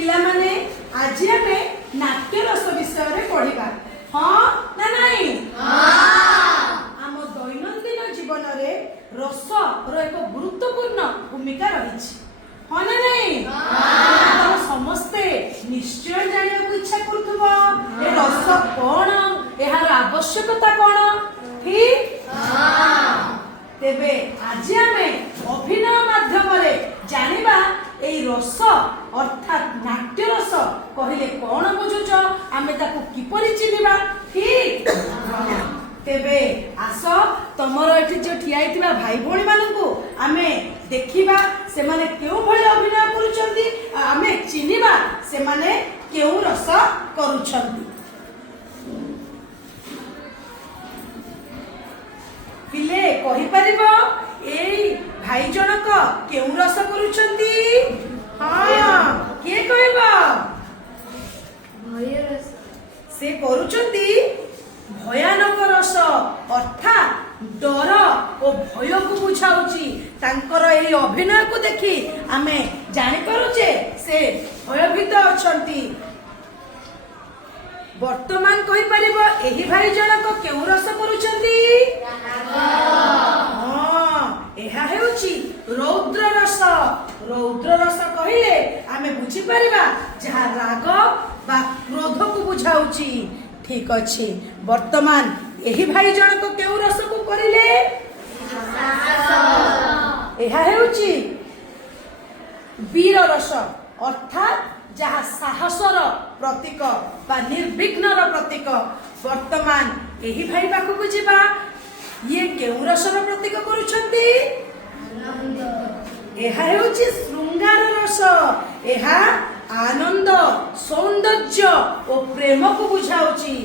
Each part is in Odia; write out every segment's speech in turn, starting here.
ପିଲାମାନେ ଆଜି ଆମେ ନାଟ୍ୟ ରସ ବିଷୟରେ ପଢିବା। ହଁ ନା ନାହିଁ? ଆମ ଦୈନନ୍ଦିନ ଜୀବନରେ ରସର ଏକ ଗୁରୁତ୍ୱପୂର୍ଣ୍ଣ ଭୂମିକା ରହିଛି। ହଁ ନା ନାହିଁ? ଆପଣ ସମସ୍ତେ ନିଶ୍ଚୟ ଜାଣିବାକୁ ଇଚ୍ଛା କରୁଥିବ ଏ ରସ କଣ, ଏହାର ଆବଶ୍ୟକତା କଣ, ଠିକ? ତେବେ ଆଜି ଆମେ ଅଭିନୟ ମାଧ୍ୟମରେ ଜାଣିବା এই রস অর্থাৎ নাট্য রস কহিলে কোন বুঝুছ, আমি তাকে কিপরি চিনিবা, ঠিক? তেবে আস তোমার এটি যে ঠিয়া হইতিবা ভাই ভৌণী মানকু আমি দেখিবা সেমানে কেউ ভଳି অভিনয় করুছন্তি, আমি চিনিবা সেমানে কেউ রস করুছন্তি। পিলে কহিপারিব এই ভাই জনক কেউ রস করুছন্তি? হ্যাঁ, কে কহিব? ভয় রস। সে করুছন্তি ভয়ানক রস, অর্থাৎ ডর ও ভয়କୁ বুঝাউছি। তাଙ୍କର এই অভিনয়କୁ দেখি ଆମେ ଜାଣିପାରୁଛେ ସେ ଭୟଭୀତ ଅଛନ୍ତି। ବର୍ତ୍ତମାନ କହିପାରିବ ଏହି ଭାଇ ଜଣକ କେଉଁ ରସ କରୁଛନ୍ତି? ଏହା ହେଉଛି ରୌଦ୍ର ରସ। ରୌଦ୍ର ରସ କହିଲେ ଆମେ ବୁଝିପାରିବା ଯାହା ରାଗ ବା କ୍ରୋଧକୁ ବୁଝାଉଛି। ଠିକ ଅଛି, ବର୍ତ୍ତମାନ ଏହି ଭାଇ ଜଣକ କେଉଁ ରସକୁ କରିଲେ? ଏହା ହେଉଛି ବୀର ରସ, ଅର୍ଥାତ୍ ଯାହା ସାହସର ପ୍ରତୀକ ବା ନିର୍ବିଘ୍ନର ପ୍ରତୀକ। ବର୍ତ୍ତମାନ ଏହି ଭାଇ ପାଖକୁ ଯିବା। ଇଏ କେଉଁ ରସର ପ୍ରତୀକ କରୁଛନ୍ତି? ଏହା ହେଉଛି ଶୃଙ୍ଗାର ରସ। ଏହା ଆନନ୍ଦ, ସୌନ୍ଦର୍ଯ୍ୟ ଓ ପ୍ରେମକୁ ବୁଝାଉଛି।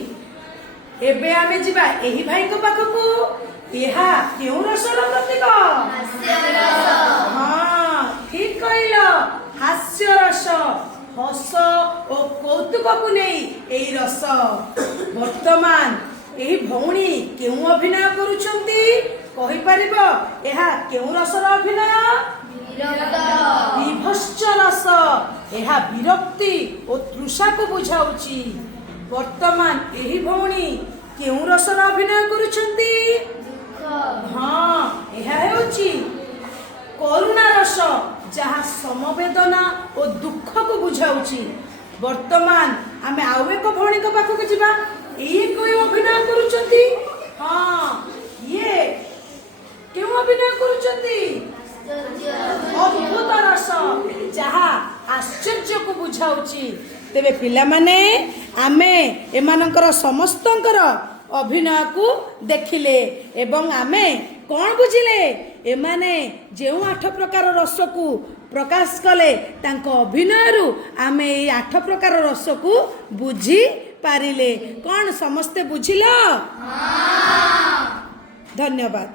ଏବେ ଆମେ ଯିବା ଏହି ଭାଇଙ୍କ ପାଖକୁ। ଏହା କେଉଁ ରସର ପ୍ରତୀକ? ହଁ, ଠିକ କହିଲ, ହାସ୍ୟ ରସ। ହସ ଓ କୌତୁକକୁ ନେଇ ଏହି ରସ। ବର୍ତ୍ତମାନ ଏହି ଭଉଣୀ କେଉଁ ଅଭିନୟ କରୁଛନ୍ତି କହିପାରିବ? ଏହା କେଉଁ ରସର ଅଭିନୟ? ବିଭତ୍ସ ରସ। ଏହା ବିରକ୍ତି ଓ ତୃଷାକୁ ବୁଝାଉଛି। ବର୍ତ୍ତମାନ ଏହି ଭଉଣୀ କେଉଁ ରସର ଅଭିନୟ କରୁଛନ୍ତି? ହଁ, ଏହା ହେଉଛି କରୁଣା ରସ, ଯାହା ସମବେଦନା ଓ ଦୁଃଖକୁ ବୁଝାଉଛି। ବର୍ତ୍ତମାନ ଆମେ ଆଉ ଏକ ଭଉଣୀଙ୍କ ପାଖକୁ ଯିବା। ଇଏ କେଉଁ ଅଭିନୟ କରୁଛନ୍ତି? ହଁ, ଇଏ କେଉଁ ଅଭିନୟ କରୁଛନ୍ତି? ଅଦ୍ଭୁତ ରସ, ଯାହା ଆଶ୍ଚର୍ଯ୍ୟକୁ ବୁଝାଉଛି। ତେବେ ପିଲାମାନେ ଆମେ ଏମାନଙ୍କର ସମସ୍ତଙ୍କର ଅଭିନୟକୁ ଦେଖିଲେ ଏବଂ ଆମେ କଣ ବୁଝିଲେ? ଏମାନେ ଯେଉଁ 8 ପ୍ରକାର ରସକୁ ପ୍ରକାଶ କଲେ ତାଙ୍କ ଅଭିନୟରୁ ଆମେ ଏଇ 8 ପ୍ରକାର ରସକୁ ବୁଝି ପାରିଲେ। କଣ ସମସ୍ତେ ବୁଝିଲ? ଧନ୍ୟବାଦ।